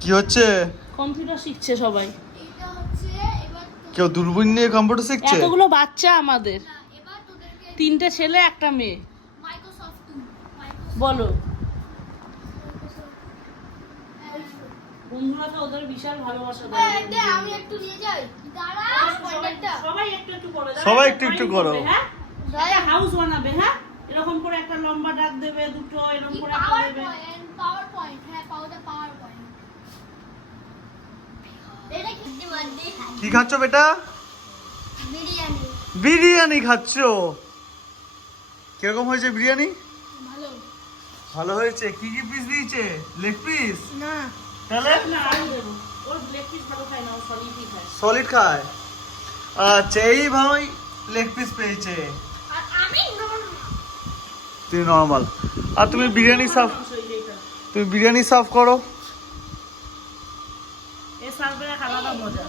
কি হচ্ছে? কম্পিউটার শিখছে সবাই। এটা হচ্ছে এবার কেউ দূরবীন নিয়ে কম্পিউটার শিখছে? এতগুলো বাচ্চা আমাদের, এবার তোদেরকে 3টে ছেলে 1টা মেয়ে। মাইক্রোসফট বলো, বন্ধুরা তো ওদের বিশাল ভালোবাসা দেয়। আমি একটু নিয়ে যাই দাঁড়া পয়েন্টারটা সবাই একটু একটু করে দাও। সবাই একটু একটু করো। হ্যাঁ, একটা হাউস বানাবে। হ্যাঁ, এরকম করে একটা লম্বা ডাক দেবে, দুটো এরকম করে একটা দেবে। পাওয়ার পয়েন্ট হ্যাঁ পাওয়ার পয়েন্ট এটা কি বার্থডে কি খাচ্ছ বেটা? বিরিয়ানি বিরিয়ানি খাচ্ছ? কিরকম হয়েছে বিরিয়ানি? ভালো ভালো হয়েছে। কি কি পিস দিয়েছে? Leg piece? না তাহলে না, আরো দেবো। ওর লেগ পিস ভালো খায় না, ও সলিডই খায়। সলিড খায়। আচ্ছা, এই ভাই লেগ পিস পেয়েছে, আর আমি তুই নরমাল। আর তুমি বিরিয়ানি সার্ভ, মাংস এই যে এটা। তুমি বিরিয়ানি সার্ভ করো। এ সার্ভের এক আলাদা মজা।